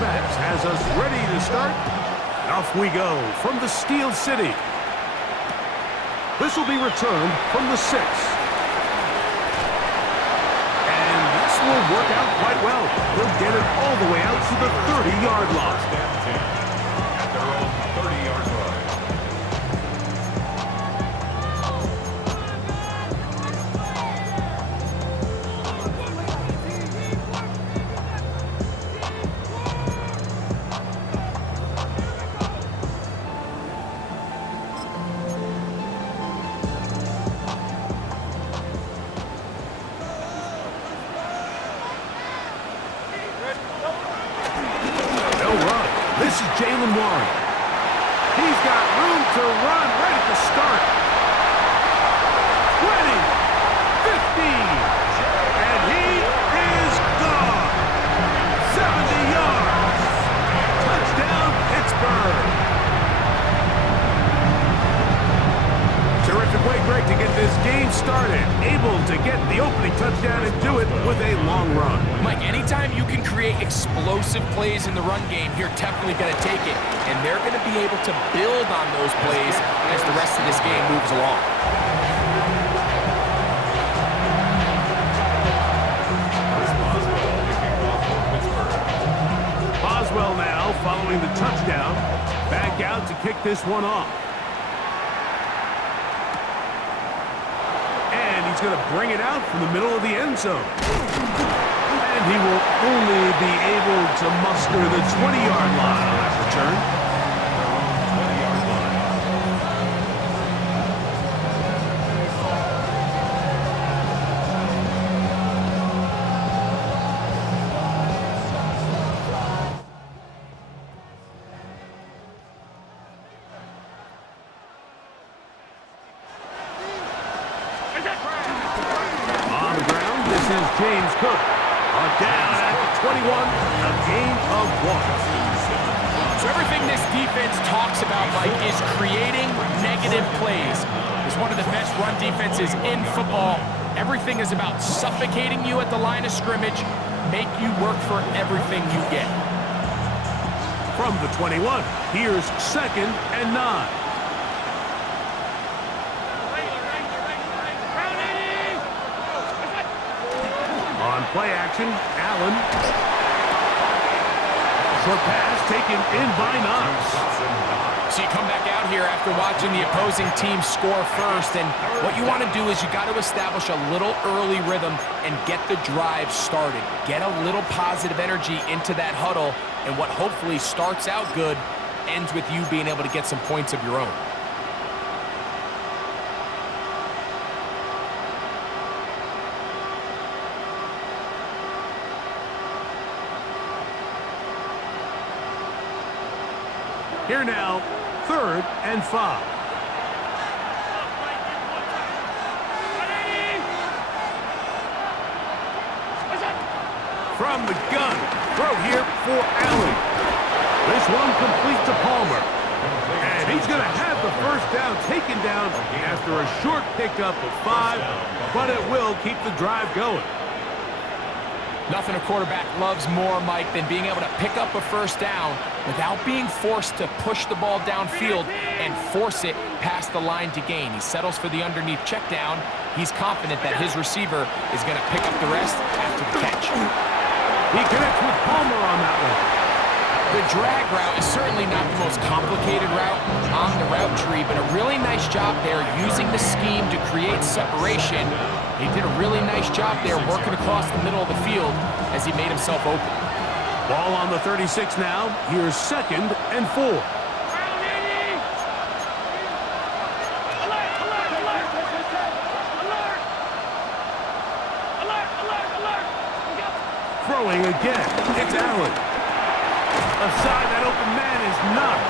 quarterbacks has us ready to start. Off we go from the Steel City. This will be returned from the 6. And this will work out quite well. They'll get it all the way out to the 30-yard line. At their own 30-yard line. This is Jalen Warren. He's got room to run right at the start. 20, 15, and he is gone. 70 yards. Touchdown, Pittsburgh. Terrific way, Greg, to get this game started. Able to get the opening touchdown and do it with a long run. Mike, anytime you can create explosive plays in the run game, you're definitely going to take it. And they're going to be able to build on those plays as the rest of this game moves along. Boswell now following the touchdown. Back out to kick this one off. And he's going to bring it out from the middle of the end zone. And he will only be able to muster the 20-yard line on that return. On the ground, this is James Cook. Down at the 21, a gain of 1. So everything this defense talks about, Mike, is creating negative plays. It's one of the best run defenses in football. Everything is about suffocating you at the line of scrimmage, make you work for everything you get. From the 21, here's 2nd and 9. On play action, Allen. Short pass taken in by Knox. So you come back out here after watching the opposing team score first, and what you want to do is you got to establish a little early rhythm and get the drive started. Get a little positive energy into that huddle, and what hopefully starts out good ends with you being able to get some points of your own. Here now, 3rd and 5. From the gun, throw here for Allen. This one complete to Palmer. And he's going to have the first down taken down after a short pickup of 5, but it will keep the drive going. Nothing a quarterback loves more, Mike, than being able to pick up a first down without being forced to push the ball downfield and force it past the line to gain. He settles for the underneath check down. He's confident that his receiver is going to pick up the rest after the catch. He connects with Palmer on that one. The drag route is certainly not the most complicated route on the route tree, but a really nice job there using the scheme to create separation. He did a really nice job there working across the middle of the field as he made himself open. Ball on the 36 now. Here's 2nd and 4. Throwing again. It's Allen. Aside that open man is Knox.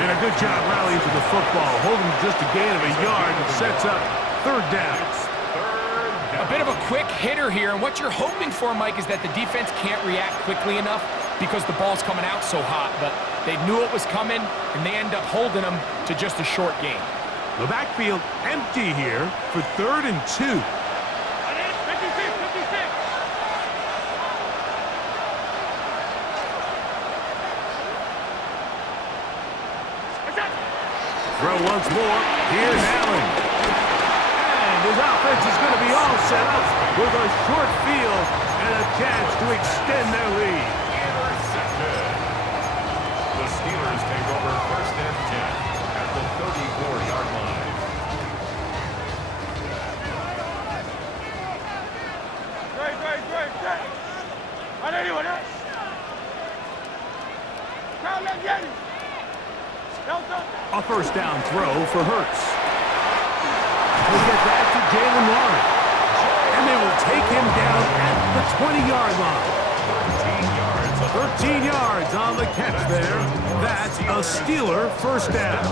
And a good job rallying to the football, holding just a gain of a yard and sets up 3rd down. A bit of a quick hitter here, and what you're hoping for, Mike, is that the defense can't react quickly enough because the ball's coming out so hot, but they knew it was coming, and they end up holding them to just a short gain. The backfield empty here for 3rd and 2. Throw once more. Here's Allen. And his offense is going to be all set up with a short field and a chance to extend their lead. Intercepted. The Steelers take over 1st and 10 at the 34-yard line. A first down throw for Hurts. He'll get that to Jalen Warren. And they will take him down at the 20-yard line. 13 yards on the catch there. That's a Steeler first down.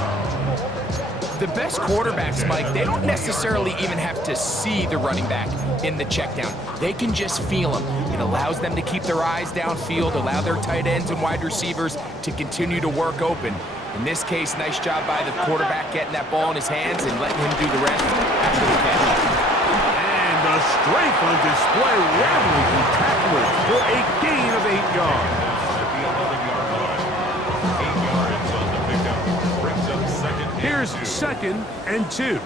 The best quarterbacks, Mike, they don't necessarily even have to see the running back in the check down. They can just feel him. It allows them to keep their eyes downfield, allow their tight ends and wide receivers to continue to work open. In this case, nice job by the quarterback getting that ball in his hands and letting him do the rest after the catch. And the strength on display, rattling through tacklers for a gain of 8 yards. At the 11-yard line. 8 yards on the pickup. Brings up 2nd and 2. Here's 2nd and 2.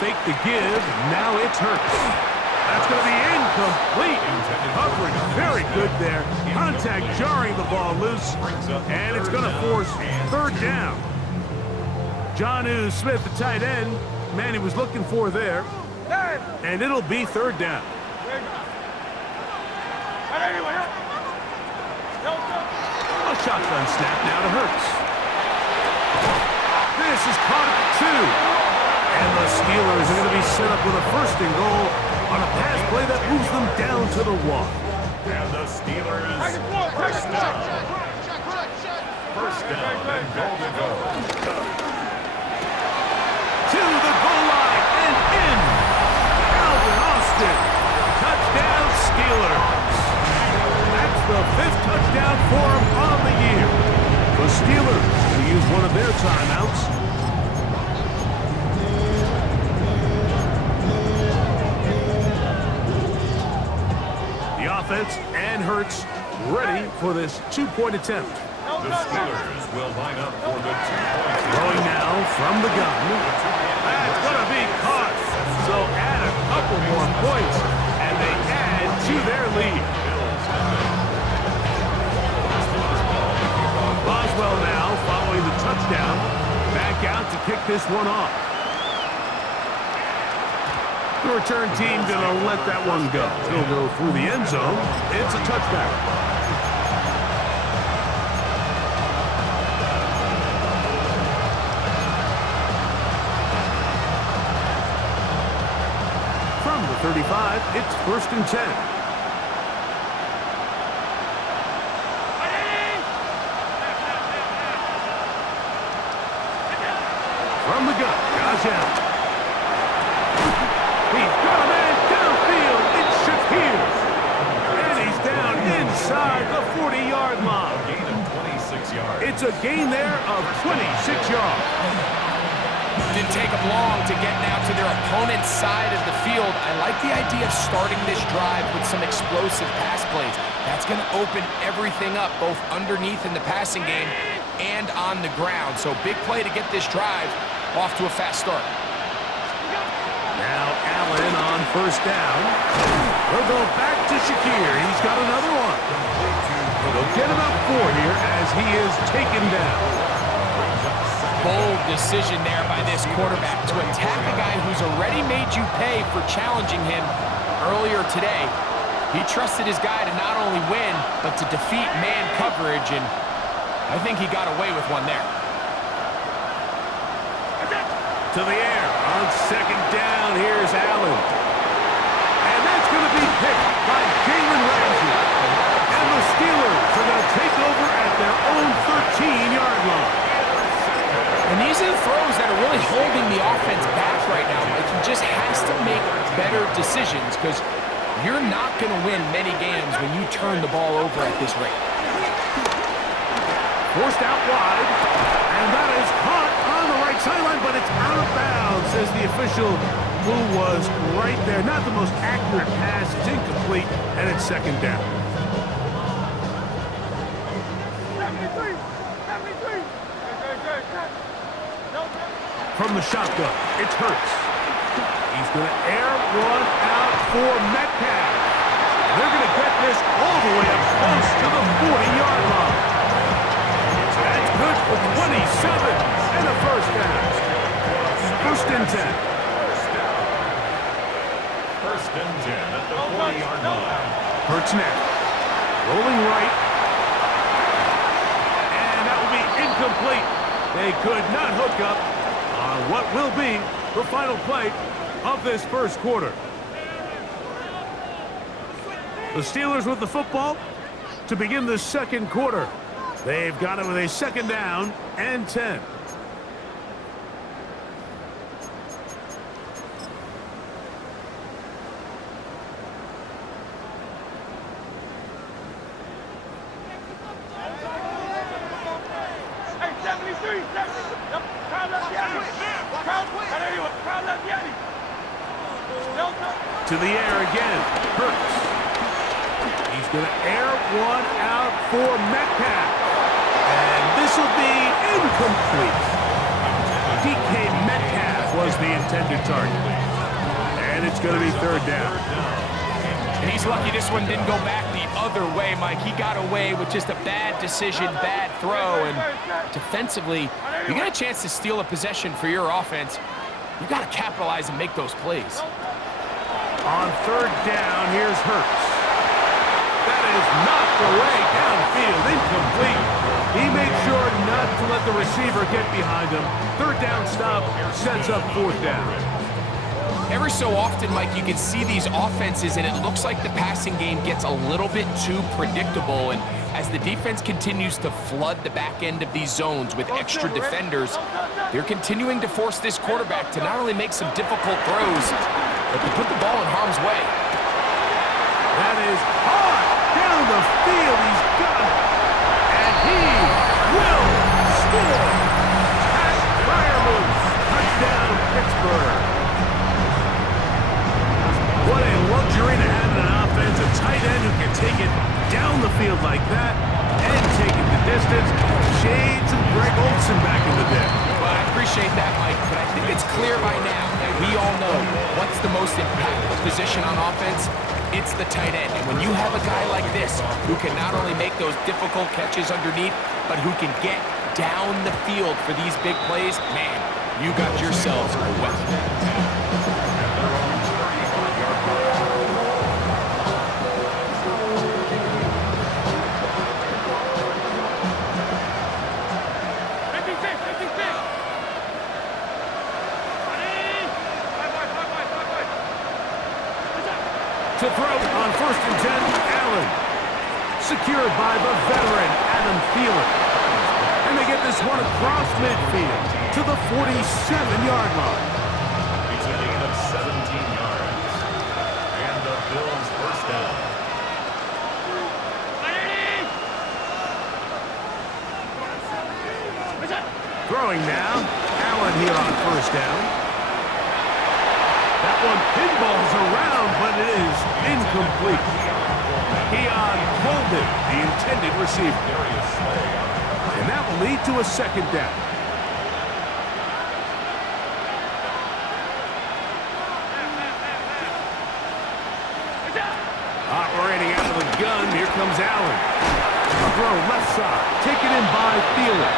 Fake the give. Now it's Hurts. That's going to be incomplete. Coverage very good there. Contact jarring the ball loose. And it's going to force 3rd down. Jonnu Smith, the tight end, man he was looking for there. And it'll be 3rd down. A shotgun snap now to Hurts. This is caught at the 2. And the Steelers are going to be set up with a 1st and goal on a pass play that moves them down to the 1. And the Steelers, 1st down. 1st down and goal to go. To the goal line and in. Alvin Austin. Touchdown Steelers. That's the 5th touchdown for him on the year. The Steelers will use one of their timeouts. Offense and Hurts ready for this 2-point attempt. The Steelers will line up for the 2-point. Throwing now from the gun. That's going to be caught. So add a couple more points, and they add to their lead. Boswell now following the touchdown. Back out to kick this one off. The return team going to let that one go. He'll go through the end zone. It's a touchback. From the 35, it's 1st and 10. From the gun, Josh Allen. He's got a man downfield. It's Shakir. And he's down inside the 40-yard line. A gain of 26 yards. It's a gain there of 26 yards. Didn't take them long to get now to their opponent's side of the field. I like the idea of starting this drive with some explosive pass plays. That's going to open everything up, both underneath in the passing game and on the ground. So big play to get this drive off to a fast start. Now Allen on 1st down. We'll go back to Shakir. He's got another one. They'll get about 4 here as he is taken down. Bold decision there by this quarterback to attack a guy who's already made you pay for challenging him earlier today. He trusted his guy to not only win, but to defeat man coverage, and I think he got away with one there. To the air on 2nd down. Here's Allen. And that's going to be picked by Jalen Ramsey. And the Steelers are going to take over at their own 13-yard line. And these are the throws that are really holding the offense back right now. Like, he just has to make better decisions because you're not going to win many games when you turn the ball over at this rate. Forced out wide. And that is caught on the right sideline, but it's out of bounds, says the official move was right there. Not the most accurate pass. It's incomplete, and it's second down. 73. From the shotgun, it's Hurts. He's going to air one out for Metcalf. They're going to get this all the way up close to the 40-yard line. That's good for 27 and a first down. First and 10. First and 10 at the 40-yard line. Hurts now. Rolling right. And that will be incomplete. They could not hook up on what will be the final play of this first quarter. The Steelers with the football to begin the second quarter. They've got it with a second down and 10. To the air again. Hurts. He's going to air one out for Metcalf. And this will be incomplete. DK Metcalf was the intended target. And it's going to be third down. And he's lucky this one didn't go back the other way, Mike. He got away with just a bad decision, bad throw. And defensively, you get a chance to steal a possession for your offense. You've got to capitalize and make those plays. On third down, here's Hurts. That is knocked away downfield, incomplete. He made sure not to let the receiver get behind him. Third down stop sets up fourth down. Every so often, Mike, you can see these offenses, and it looks like the passing game gets a little bit too predictable. And as the defense continues to flood the back end of these zones with extra defenders, they're continuing to force this quarterback to not only make some difficult throws, but to put the ball in harm's way. That is hard down the field. He's got it. And he will score. Pat Freiermuth, touchdown Pittsburgh. What a luxury to have in an offense. A tight end who can take it down the field like that and take it the distance. Shades of Greg Olsen back in the day. Well, I appreciate that, Mike, but I think it's clear by now that we all know what's the most impactful position on offense. It's the tight end. And when you have a guy like this who can not only make those difficult catches underneath, but who can get down the field for these big plays, man, you got yourselves a weapon. To throw on first and 10, Allen. Secured by the veteran, Adam Thielen. And they get this one across midfield to the 47-yard line. It's a gain of 17 yards. And the Bills first down. Throwing now, Allen here on first down. That one pinballs around, but it is incomplete. Keon Coleman, the intended receiver. And that will lead to a second down. Operating out of the gun, here comes Allen. A throw left side, taken in by Thielen.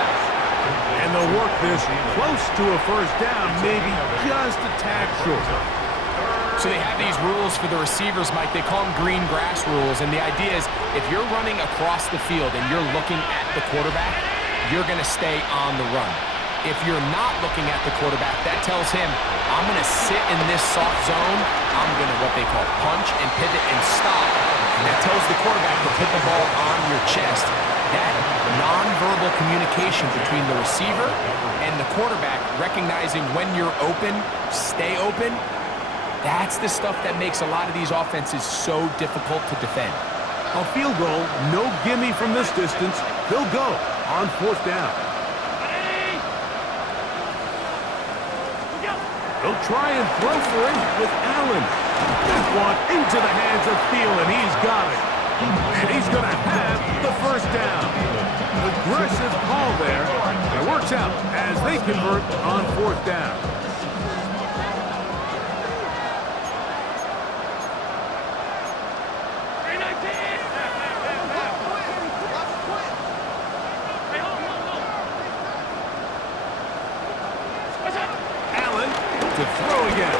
And they'll work this close to a first down, maybe just a tad short. So they have these rules for the receivers, Mike. They call them green grass rules. And the idea is if you're running across the field and you're looking at the quarterback, you're going to stay on the run. If you're not looking at the quarterback, that tells him, I'm going to sit in this soft zone. I'm going to what they call punch and pivot and stop. And that tells the quarterback to put the ball on your chest. That nonverbal communication between the receiver and the quarterback, recognizing when you're open, stay open, that's the stuff that makes a lot of these offenses so difficult to defend. A field goal, no gimme from this distance. They'll go on fourth down. He'll try and throw for him with Allen. That one into the hands of Thielen. He's got it. And he's going to have the first down. Aggressive call there. It works out as they convert on fourth down. Allen to throw again.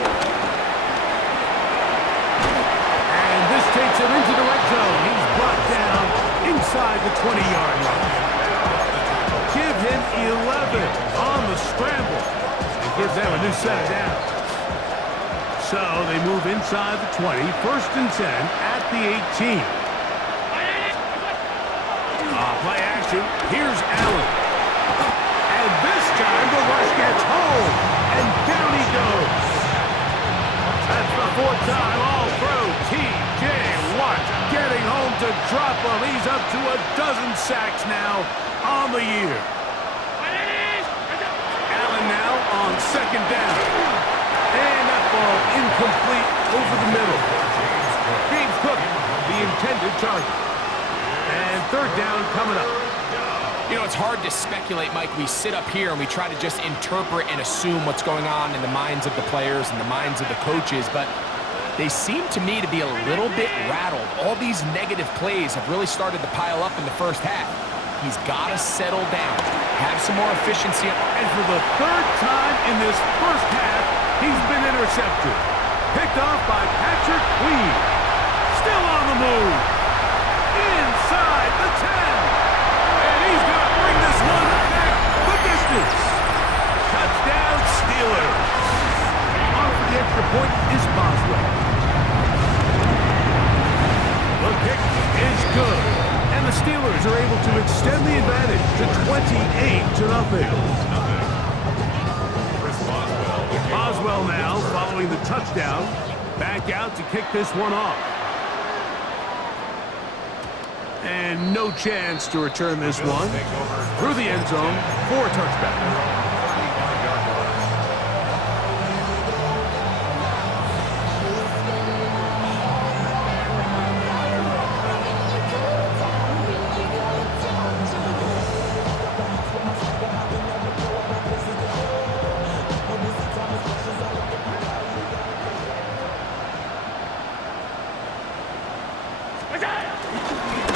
And this takes him into the red zone. He's brought down inside the 20-yard line. Give him 11 on the scramble. It gives them a new set of downs. So they move inside the 20, first and 10 at the 18. Play action. Here's Allen. And this time the rush gets home. And down he goes. That's the fourth time all pro T.J. Watt getting home to drop him. He's up to a dozen sacks now on the year. Allen now on second down. And that ball incomplete over the middle. James Cook, the intended target. And third down coming up. You know, it's hard to speculate, Mike. We sit up here and we try to just interpret and assume what's going on in the minds of the players and the minds of the coaches, but they seem to me to be a little bit rattled. All these negative plays have really started to pile up in the first half. He's got to settle down, have some more efficiency. And for the third time in this first half, he's been intercepted. Picked off by Patrick Queen. Still on the move. Inside the 10. And he's going to bring this one back the distance. Touchdown Steelers. On for the extra point is Boswell. The kick is good. And the Steelers are able to extend the advantage to 28-0. Boswell now following the touchdown. Back out to kick this one off. And no chance to return this one through the end zone for a touchback.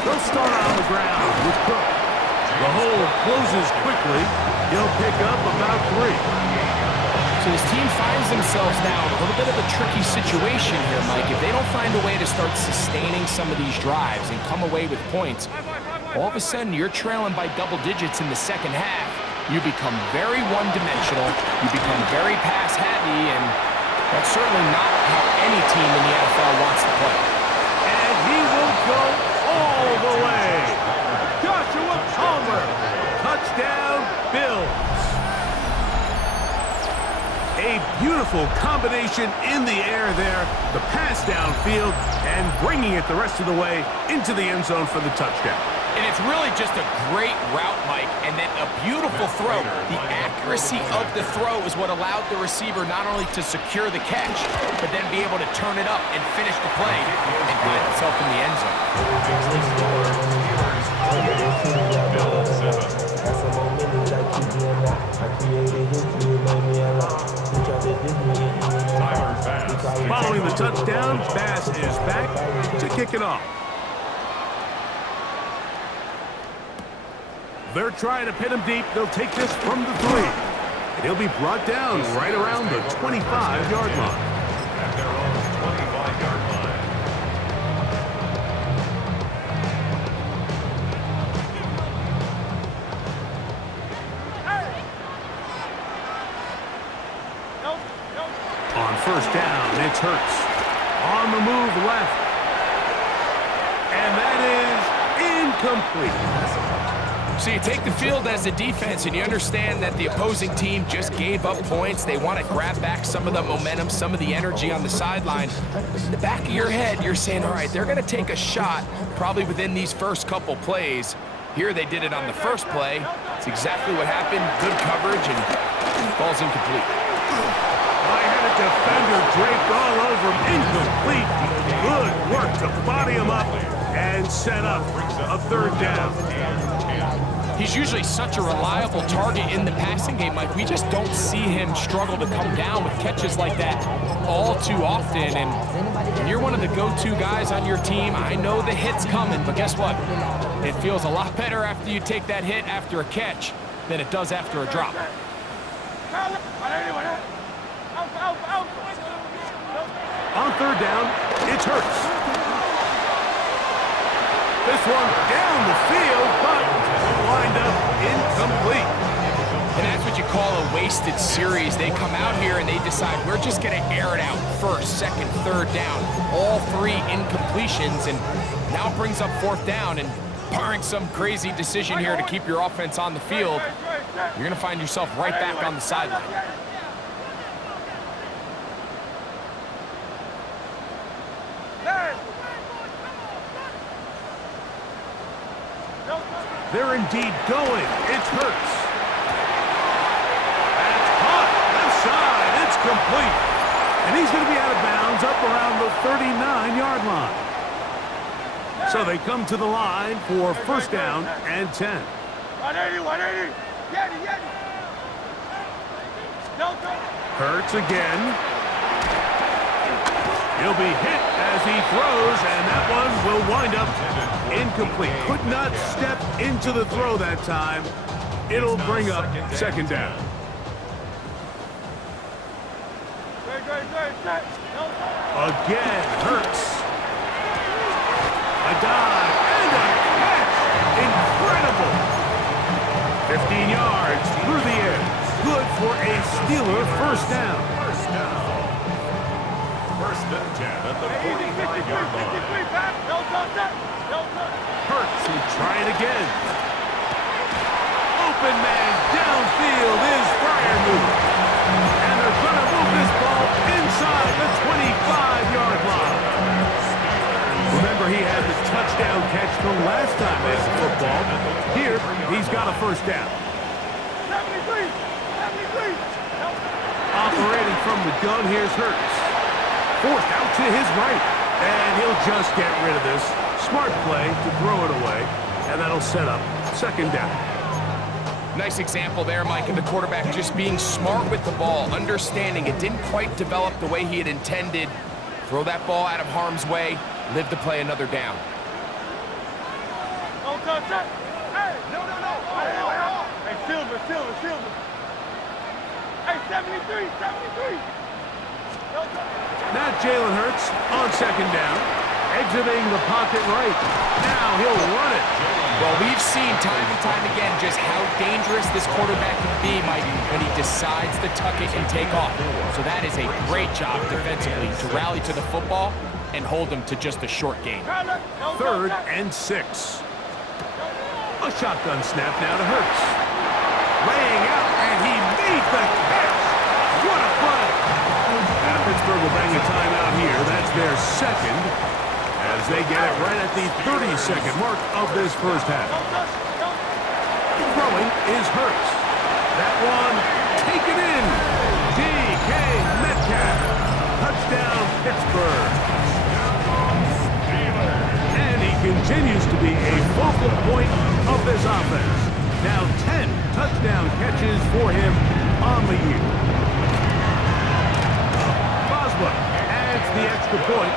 They'll start on the ground with Cook. The hole closes quickly. He'll pick up about 3. So this team finds themselves now in a little bit of a tricky situation here, Mike. If they don't find a way to start sustaining some of these drives and come away with points, all of a sudden you're trailing by double digits in the second half. You become very one-dimensional. You become very pass-heavy, and that's certainly not how any team in the NFL wants to play. And he will go all the way. Joshua Palmer. Touchdown, Bills. A beautiful combination in the air there. The pass downfield and bringing it the rest of the way into the end zone for the touchdown. And it's really just a great route, Mike, and then a beautiful throw. The accuracy of the throw is what allowed the receiver not only to secure the catch, but then be able to turn it up and finish the play and find himself in the end zone. Following the touchdown, Bass is back to kick it off. They're trying to pin him deep. They'll take this from the 3. And he'll be brought down right around the 25-yard line. At their own 25-yard line. On first down, it's Hurts. On the move left. And that is incomplete. So you take the field as a defense and you understand that the opposing team just gave up points. They want to grab back some of the momentum, some of the energy on the sideline. In the back of your head, you're saying, all right, they're going to take a shot probably within these first couple plays. Here they did it on the first play. It's exactly what happened. Good coverage and ball's incomplete. Well, they had a defender draped all over him. Incomplete. Good work to body him up and set up a third down. He's usually such a reliable target in the passing game, Mike. We just don't see him struggle to come down with catches like that all too often. And when you're one of the go-to guys on your team, I know the hit's coming, but guess what? It feels a lot better after you take that hit after a catch than it does after a drop. On third down, it's Hurts. This one down the field, but wind up incomplete. And that's what you call a wasted series. They come out here and they decide we're just going to air it out first, second, third down. All three incompletions, and now brings up fourth down. And barring some crazy decision here to keep your offense on the field, you're going to find yourself right back on the sideline. They're indeed going. It's Hurts. That's caught. Left side. It's complete. And he's going to be out of bounds up around the 39-yard line. So they come to the line for first down and 10. 180. Hurts again. He'll be hit as he throws, and that one will wind up incomplete. Could not step into the throw that time. It'll bring up second down. Again, Hurts. A dive and a catch. Incredible. 15 yards through the air. Good for a Steeler first down. First and 10 at the 45-yard line. Hurts will try it again. Open man downfield is Fryermuth. And they're going to move this ball inside the 25-yard line. Remember, he had the touchdown catch the last time they had the football. Here, he's got a first down. 73. Operating from the gun, here's Hurts. Forced out to his right. And he'll just get rid of this. Smart play to throw it away. And that'll set up second down. Nice example there, Mike, of the quarterback just being smart with the ball, understanding it didn't quite develop the way he had intended. Throw that ball out of harm's way, live to play another down. Don't touch that. Hey, no. Hey, Silver. Hey, 73. Now Jalen Hurts on second down, exiting the pocket right. Now he'll run it. Well, we've seen time and time again just how dangerous this quarterback can be, Mike, when he decides to tuck it and take off. So that is a great job defensively to rally to the football and hold him to just a short gain. Third and 6. A shotgun snap now to Hurts. Laying out, and he made the catch. What a play. Now Pittsburgh will bang a timeout here. That's their second, as they get it right at the 30-second mark of this first half. Throwing is Hurts. That one taken in. DK Metcalf. Touchdown, Pittsburgh. And he continues to be a focal point of this offense. Now 10 touchdown catches for him on the year. Boswell adds the extra point,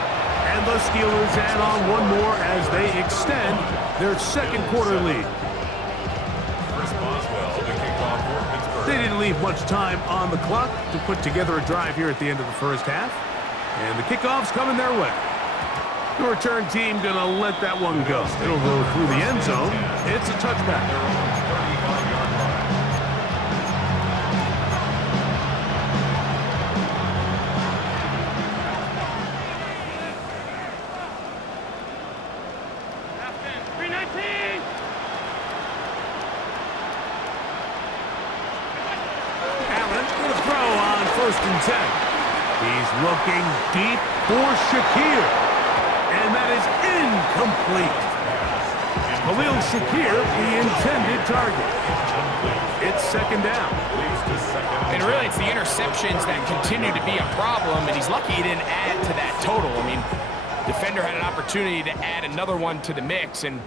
and the Steelers add on one more as they extend their second quarter lead. Chris Boswell, the kickoff for Pittsburgh. They didn't leave much time on the clock to put together a drive here at the end of the first half, and the kickoff's coming their way. The return team gonna let that one go. It'll go through the end zone. It's a touchback. Allen with a throw on first and 10. He's looking deep for Shakir. And that is incomplete. Khalil Shakir, the intended target. It's second down. And really, it's the interceptions that continue to be a problem, and he's lucky he didn't add to that total. I mean, defender had an opportunity to add another one to the mix, and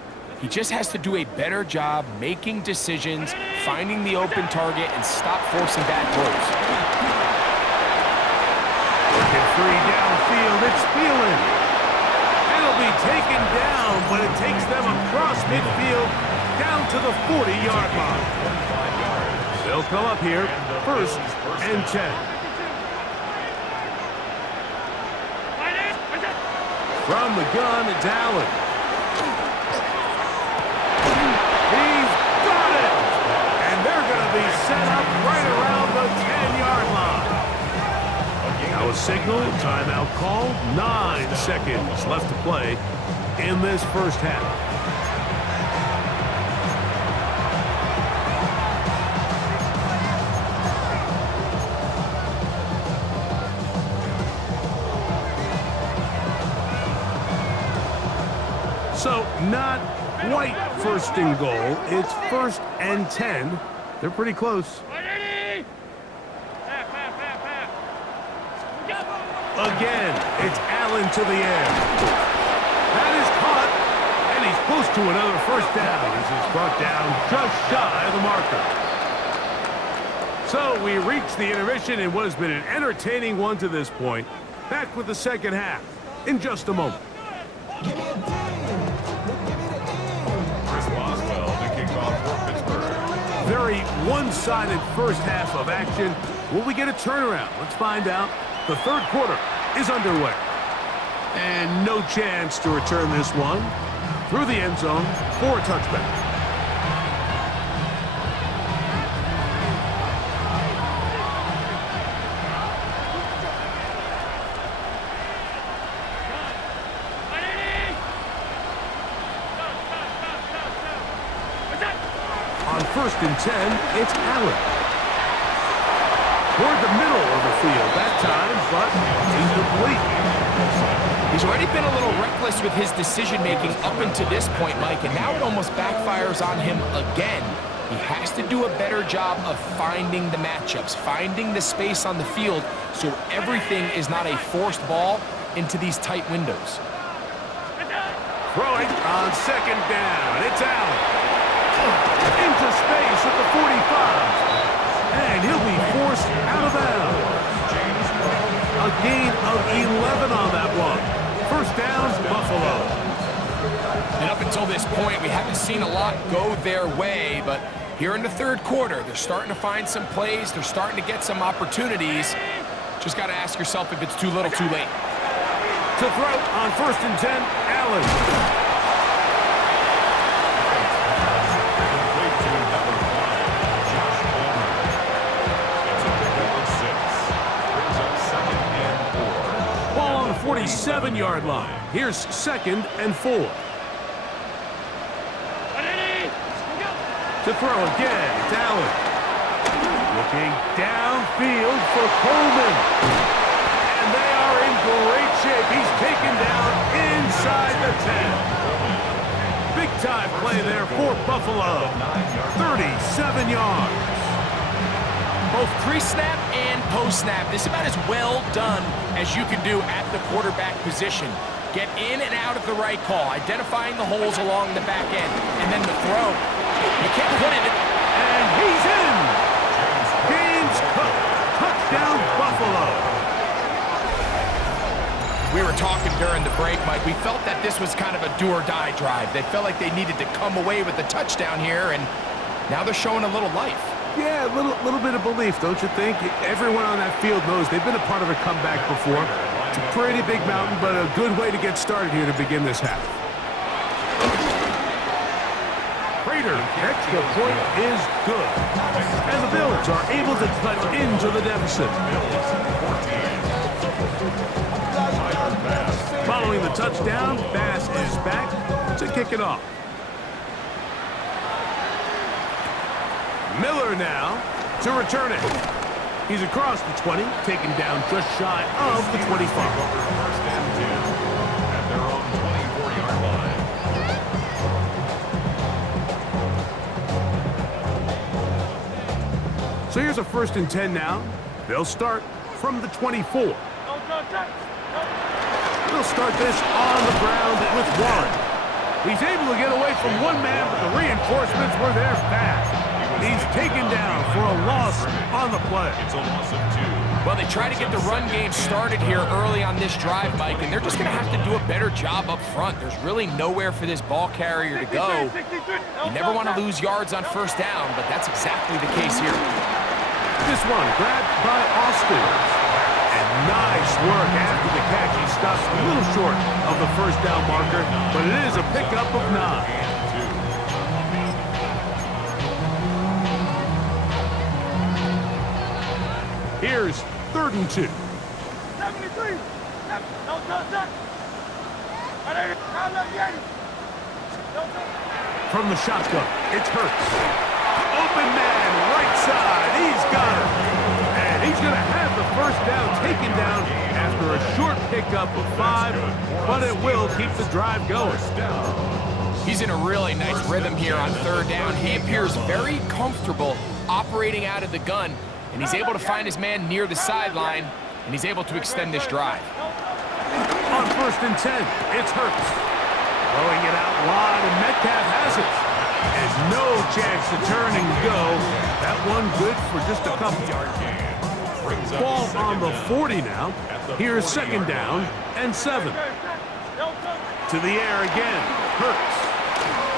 he just has to do a better job making decisions, finding the open target, and stop forcing bad throws. Working free downfield, it's Thielen. It'll be taken down, but it takes them across midfield down to the 40-yard line. They'll come up here, first and 10. From the gun, it's Allen. He's got it! And they're going to be set up right around the 10-yard line. Now a signal, timeout call, 9 seconds left to play in this first half. So, not quite first and goal. It's first and 10. They're pretty close. Again, it's Allen to the air. That is caught, and he's close to another first down. This is brought down just shy of the marker. So, we reach the intermission in what has been an entertaining one to this point. Back with the second half in just a moment. Very one-sided first half of action. Will we get a turnaround? Let's find out. The third quarter is underway. And no chance to return this one through the end zone for a touchback. On first and 10, it's Allen. Toward the middle of the field that time, but incomplete. He's already been a little reckless with his decision-making up until this point, Mike, and now it almost backfires on him again. He has to do a better job of finding the matchups, finding the space on the field so everything is not a forced ball into these tight windows. Throwing on second down, it's Allen. Into space at the 45. And he'll be forced out of bounds. A gain of 11 on that one. First down, Buffalo. And up until this point, we haven't seen a lot go their way, but here in the third quarter, they're starting to find some plays. They're starting to get some opportunities. Just got to ask yourself if it's too little, too late. To throw on first and 10, Allen. Ball on the 47-yard line. Here's second and 4. To throw again, it's Allen. Looking downfield for Coleman. And they are in great shape. He's taken down inside the 10. Big-time play there for Buffalo. 37 yards. Both pre-snap and post-snap. This is about as well done as you can do at the quarterback position. Get in and out of the right call, identifying the holes along the back end, and then the throw. You can't put it in. And he's in. Game's cooked. Touchdown, Buffalo. We were talking during the break, Mike. We felt that this was kind of a do-or-die drive. They felt like they needed to come away with the touchdown here, and now they're showing a little life. Yeah, a little bit of belief, don't you think? Everyone on that field knows they've been a part of a comeback before. It's a pretty big mountain, but a good way to get started here to begin this half. Prater, extra point is good. And the Bills are able to cut into the deficit. Following the touchdown, Bass is back to kick it off. Miller now to return it. He's across the 20, taken down just shy of the 25. First and 10 at their own 24-yard line. So here's a 1st and 10 now. They'll start from the 24. They'll start this on the ground with one. He's able to get away from one man, but the reinforcements were there fast. He's taken down for a loss on the play. It's a loss of 2. Well, they try to get the run game started here early on this drive, Mike, and they're just going to have to do a better job up front. There's really nowhere for this ball carrier to go. You never want to lose yards on 1st down, but that's exactly the case here. This one grabbed by Austin. And nice work after the catch. He stops a little short of the 1st down marker, but it is a pickup of 9. Here's 3rd and 2. 73. From the shotgun, it's Hurts. Open man, right side. He's got it. And he's going to have the 1st down taken down after a short pickup of 5, but it will keep the drive going. He's in a really nice rhythm here on 3rd down. He appears very comfortable operating out of the gun, and he's able to find his man near the sideline, and he's able to extend this drive. On 1st and 10, it's Hurts. Throwing it out wide, and Metcalf has it. And no chance to turn and go. That one good for just a couple. Ball on the 40 now. Here's 2nd down and 7. To the air again, Hurts.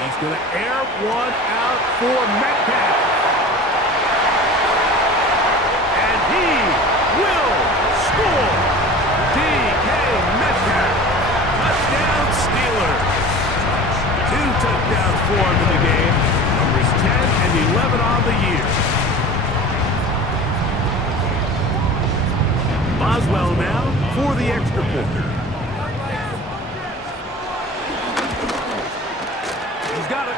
He's going to air one out for Metcalf. And he will score. D.K. Metcalf. Touchdown Steelers. 2 touchdowns for him in the game. Numbers 10 and 11 on the year. Boswell now for the extra point. He's got it.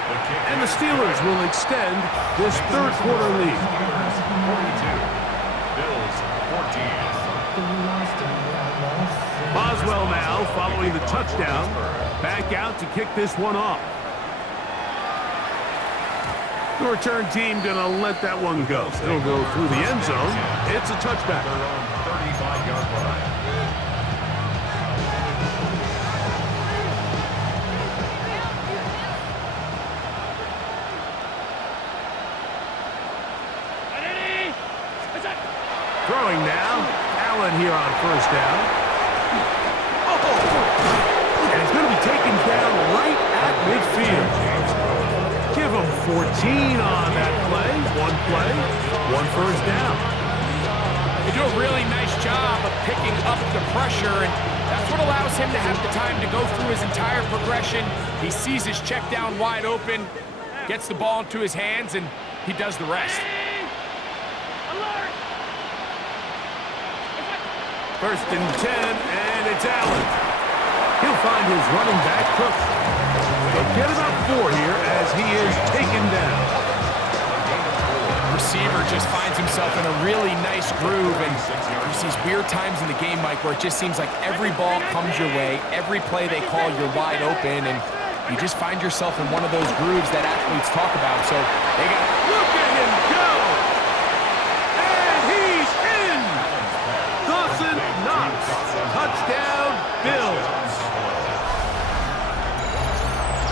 And the Steelers will extend this 3rd quarter lead. 42. Bills 14. Boswell now following the touchdown. Back out to kick this one off. The return team going to let that one go. It'll go through the end zone. It's a touchback. Their own 35-yard line. Throwing now. Allen here on 1st down. And he's going to be taken down right at midfield. Give him 14 on that play. One play, 1 1st down. They do a really nice job of picking up the pressure, and that's what allows him to have the time to go through his entire progression. He sees his check down wide open, gets the ball into his hands, and he does the rest. 1st and 10, and it's Allen. He'll find his running back, Cook. They'll get about 4 here as he is taken down. Receiver just finds himself in a really nice groove, and there's these weird times in the game, Mike, where it just seems like every ball comes your way, every play they call, you're wide open, and you just find yourself in one of those grooves that athletes talk about. So they got to look at him go! And he's in! Dawson Knox, touchdown Bills.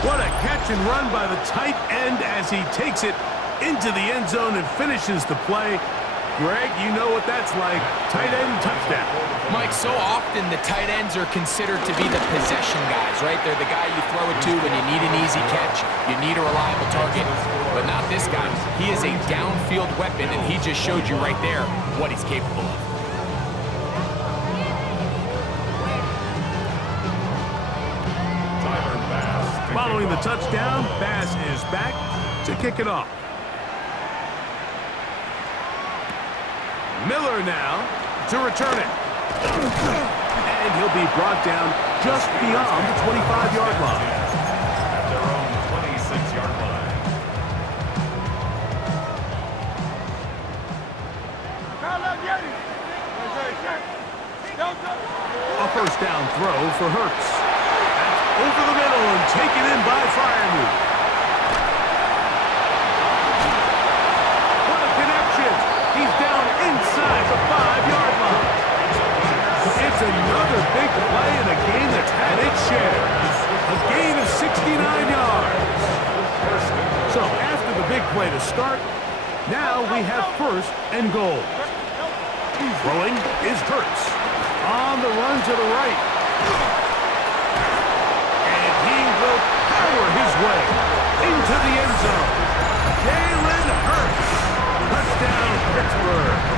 What a catch and run by the tight end as he takes it into the end zone and finishes the play. Greg, you know what that's like. Tight end touchdown. Mike, so often the tight ends are considered to be the possession guys, right? They're the guy you throw it to when you need an easy catch, you need a reliable target, but not this guy. He is a downfield weapon, and he just showed you right there what he's capable of. Following the touchdown, Bass is back to kick it off. Miller now to return it. And he'll be brought down just beyond the 25-yard line. At their own 26-yard line. A 1st down throw for Hurts. That's over the middle and taken in by Freiermuth. What a connection. He's That's another big play in a game that's had its share. A gain of 69 yards. So after the big play to start, now we have first and goal. Throwing is Hurts. On the run to the right. And he will power his way into the end zone. Jalen Hurts. Touchdown, Pittsburgh.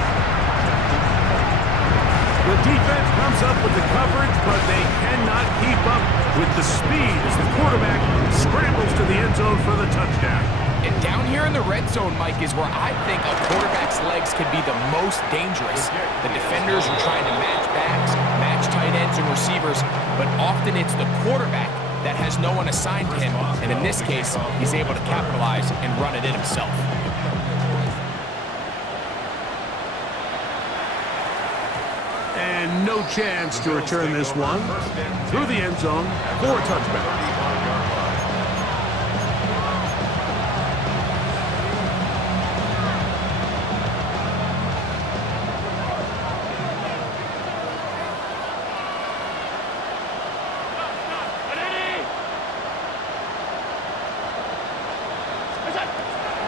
The defense comes up with the coverage, but they cannot keep up with the speed as the quarterback scrambles to the end zone for the touchdown. And down here in the red zone, Mike, is where I think a quarterback's legs can be the most dangerous. The defenders are trying to match backs, match tight ends and receivers, but often it's the quarterback that has no one assigned to him, and in this case, he's able to capitalize and run it in himself. And no chance to return this one through the end zone for a touchback.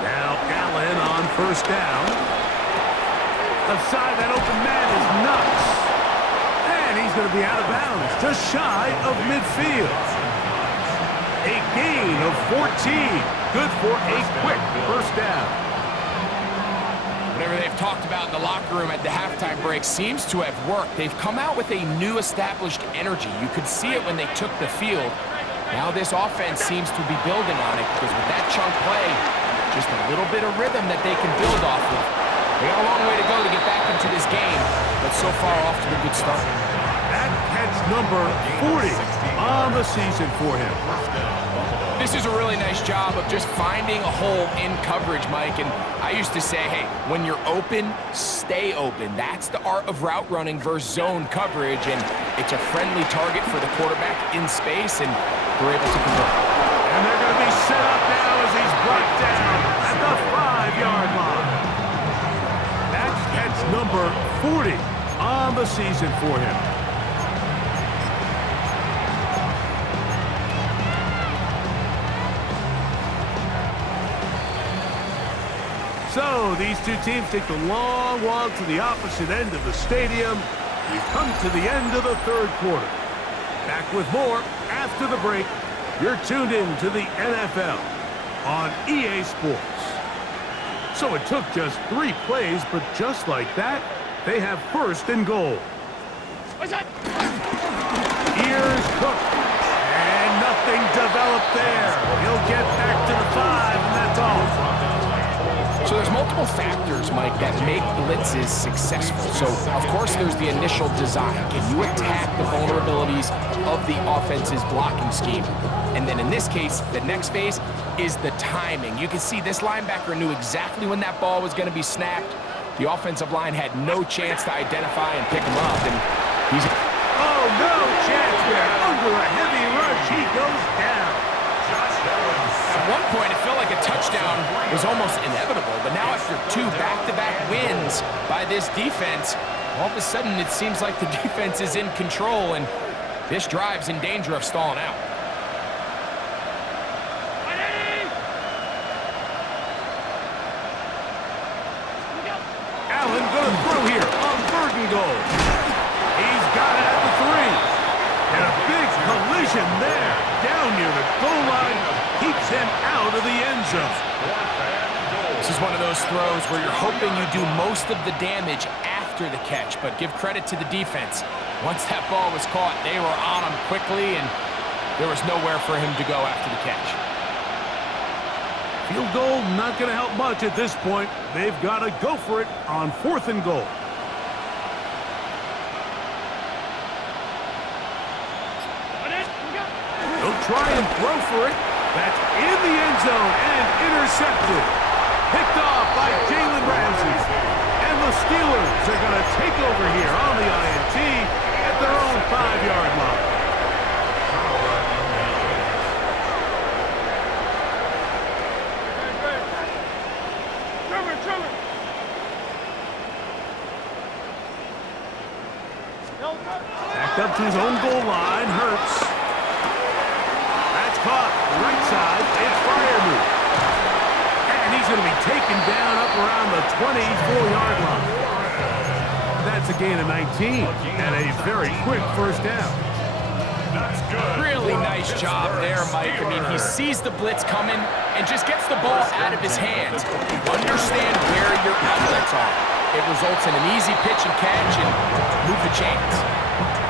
Now Allen on first down. Aside that open man is nuts. And he's going to be out of bounds, just shy of midfield. A gain of 14. Good for a quick first down. Whatever they've talked about in the locker room at the halftime break seems to have worked. They've come out with a new established energy. You could see it when they took the field. Now this offense seems to be building on it because with that chunk play, just a little bit of rhythm that they can build off of. They got a long way to go to get back into this game, but so far off to a good start. That catch number 40 on the season for him. This is a really nice job of just finding a hole in coverage, Mike. And I used to say, hey, when you're open, stay open. That's the art of route running versus zone coverage, and it's a friendly target for the quarterback in space, and they're able to convert. And they're going to be set up now as he's brought down at the 5-yard line. That's catch number 40 on the season for him. So these two teams take the long walk to the opposite end of the stadium. We come to the end of the third quarter. Back with more after the break. You're tuned in to the NFL on EA Sports. So it took just 3 plays, but just like that, they have first and goal. Here's Cook. And nothing developed there. He'll get back to the 5, and that's all. So there's multiple factors, Mike, that make blitzes successful. So, of course, there's the initial design. Can you attack the vulnerabilities of the offense's blocking scheme? And then in this case, the next phase is the timing. You can see this linebacker knew exactly when that ball was going to be snapped. The offensive line had no chance to identify and pick him up. And he's... Oh, no chance there. Under a heavy rush, he goes down. At one point, it felt like a touchdown was almost inevitable, but now after 2 back-to-back wins by this defense, all of a sudden it seems like the defense is in control, and this drive's in danger of stalling out. Allen going to throw here on third and goal. He's got it at the 3. And a big collision there down near the goal line. Keeps him out of the end zone. This is one of those throws where you're hoping you do most of the damage after the catch, but give credit to the defense. Once that ball was caught, they were on him quickly, and there was nowhere for him to go after the catch. Field goal not going to help much at this point. They've got to go for it on 4th and goal. He'll try and throw for it. That's in the end zone and intercepted. Picked off by Jalen Ramsey. And the Steelers are going to take over here on the INT at their own 5-yard line. Trevor. to his own goal line. Hurts. That's caught. Right side. It's Freiermuth. And he's going to be taken down up around the 24-yard line. That's a gain of 19 and a very quick first down. That's good. Really nice job there, Mike. I mean, he sees the blitz coming and just gets the ball out of his hands. Understand where your outlets are. It results in an easy pitch and catch and move the chains.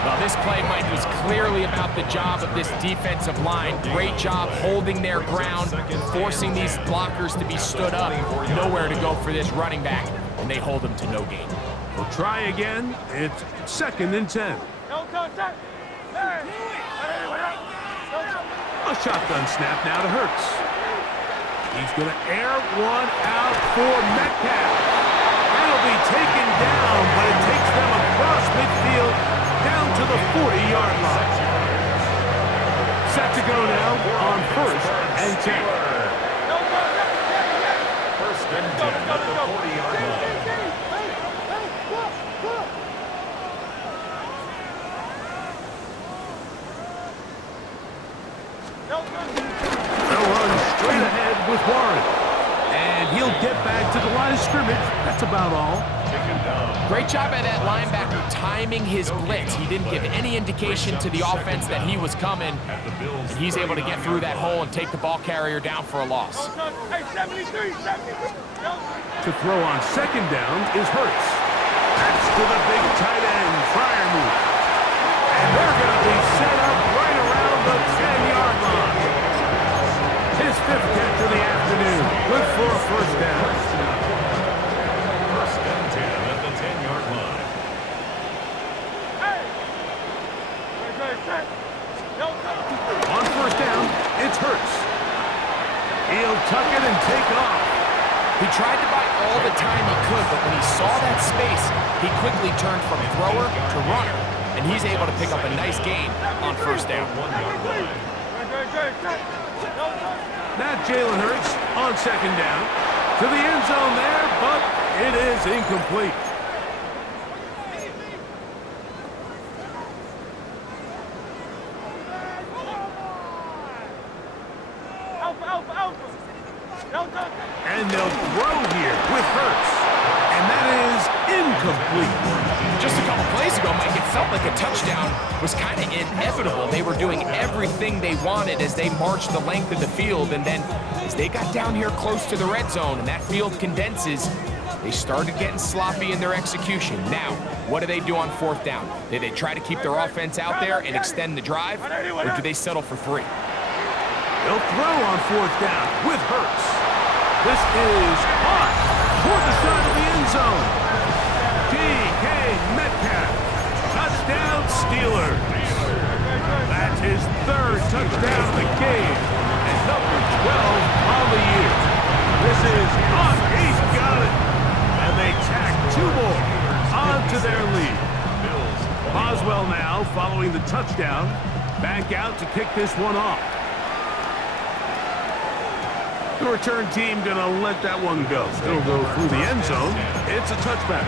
Well, this play, Mike, was clearly about the job of this defensive line. Great job holding their ground, forcing these blockers to be stood up. Nowhere to go for this running back, and they hold him to no gain. We'll try again. It's 2nd and 10. A shotgun snap now to Hurts. He's going to air one out for Metcalf. That'll be taken down, but it takes them across midfield down to the 40-yard line. Set to go now on 1st and 10. First and 10 at the 40-yard line. They'll run straight ahead with Warren. And he'll get back to the line of scrimmage. That's about all. Great job by that linebacker timing his blitz. He didn't give any indication to the offense that he was coming, and he's able to get through that hole and take the ball carrier down for a loss. To throw on 2nd down is Hurts. That's to the big tight end, Freiermuth. And they're going to be set up right around the 10-yard line. His 5th catch of the afternoon. Good for a first down. First and 10 at the 10-yard line. On 1st down, it's Hurts. He'll tuck it and take off. He tried to buy all the time he could, but when he saw that space, he quickly turned from thrower to runner, and he's able to pick up a nice gain on 1st down. Not Jalen Hurts on 2nd down. To the end zone there, but it is incomplete. And they'll throw here with Hurts. And that is incomplete. Just a couple plays ago, Mike, it felt like a touchdown was kind of inevitable. They were doing everything they wanted as they marched the length of the field, and then as they got down here close to the red zone and that field condenses, they started getting sloppy in their execution. Now, what do they do on 4th down? Do they try to keep their offense out there and extend the drive, or do they settle for 3? They'll throw on 4th down with Hurts. This is caught toward the side of the end zone. DK Metcalf. Touchdown Steelers. That's his 3rd touchdown of the game and number 12 on the year. This is caught. He's got it. And they tack 2 more onto their lead. Boswell now following the touchdown. Back out to kick this one off. The return team going to let that one go. Still go through the end zone. It's a touchback.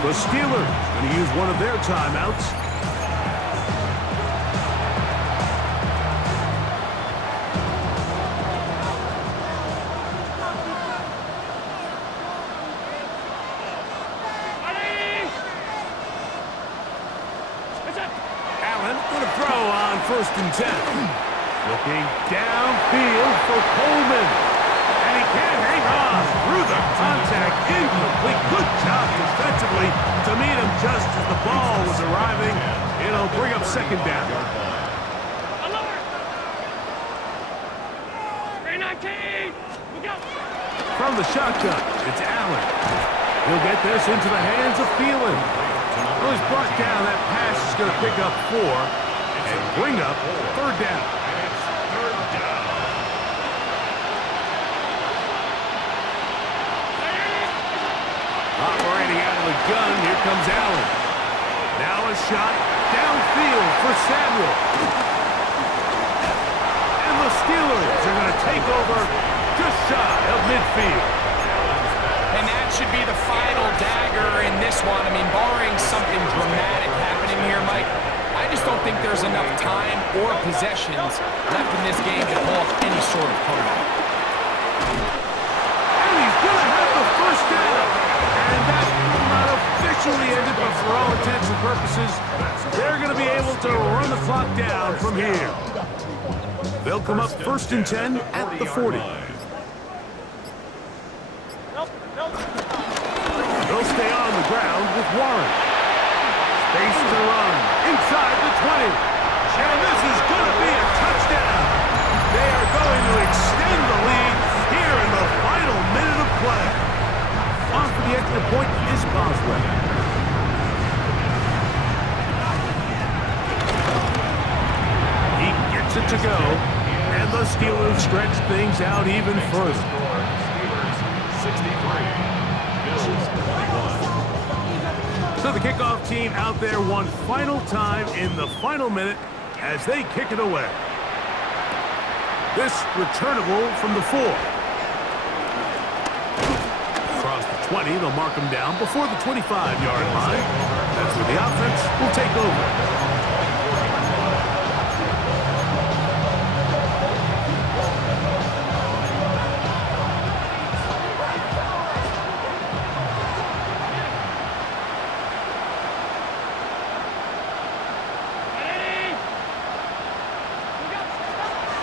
The Steelers going to use one of their timeouts. Allen going to throw on 1st and 10. Looking downfield for Coleman. And he can't hang on through the contact. Incomplete. Good job defensively to meet him just as the ball was arriving. It'll bring up 2nd down. From the shotgun, it's Allen. He'll get this into the hands of Thielen. Well, he's brought down. That pass is going to pick up 4 and bring up 3rd down. Operating out of the gun, here comes Allen. Now a shot downfield for Samuel. And the Steelers are going to take over just shy of midfield. And that should be the final dagger in this one. I mean, barring something dramatic happening here, Mike, I just don't think there's enough time or possessions left in this game to pull off any sort of comeback. And he's going to have the first down. And that will not officially end it, but for all intents and purposes, they're going to be able to run the clock down from here. They'll come up 1st and 10 at the 40. They'll stay on the ground with Warren. Space to run inside the 20. And this is going to be a touchdown. They are going to extend the lead here in the final minute of play. On for the extra point is Boswell. He gets it to go. And the Steelers stretch things out even further. Steelers 63, Bills 21. So the kickoff team out there one final time in the final minute as they kick it away. This returnable from the 4. Across the 20, they'll mark him down before the 25-yard line. That's where the offense will take over.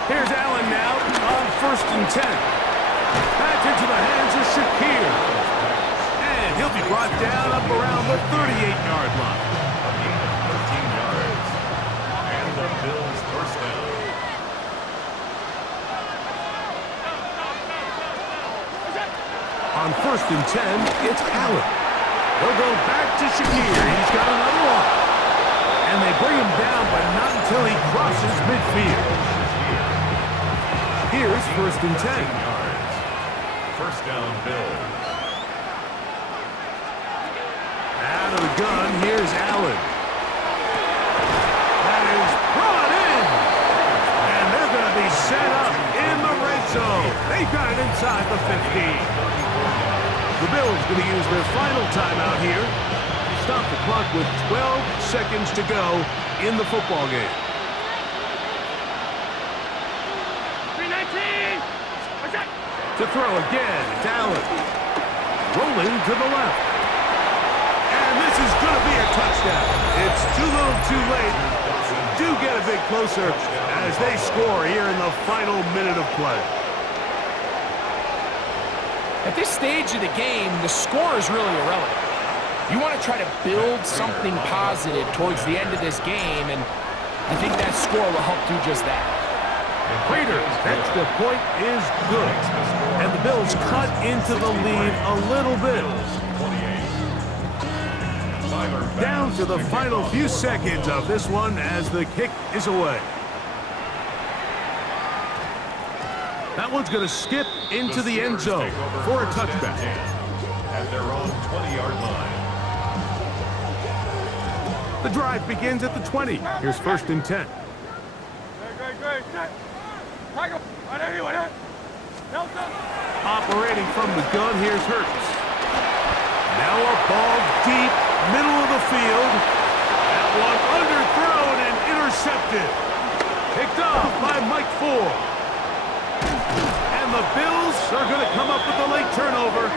Here's Allen now on 1st and 10. Back into the hands of Shakir. And he'll be brought down up around the 38-yard line. A gain of 13 yards. And the Bills first down. On 1st and 10, it's Allen. They'll go back to Shakir. He's got another one. And they bring him down, but not until he crosses midfield. Here's 1st and 10. Yards. First down, Bills. Out of the gun, here's Allen. That is brought in. And they're going to be set up in the red zone. They've got it inside the 15. The Bills going to use their final timeout here. Stop the clock with 12 seconds to go in the football game. To throw again, it's Allen. Rolling to the left. And this is going to be a touchdown. It's too little too late. Do get a bit closer as they score here in the final minute of play. At this stage of the game, the score is really irrelevant. You want to try to build something positive towards the end of this game, and I think that score will help do just that. Raiders' extra point is good. And the Bills cut into the lead a little bit. Down to the final few seconds of this one as the kick is away. That one's going to skip into the end zone for a touchback. At their own 20-yard line. The drive begins at the 20. Here's 1st and 10. Operating from the gun, here's Hurts. Now a ball deep, middle of the field. That one underthrown and intercepted. Picked off by Mike Ford. And the Bills are going to come up with a late turnover,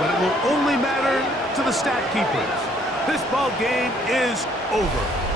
but it will only matter to the stat keepers. This ball game is over.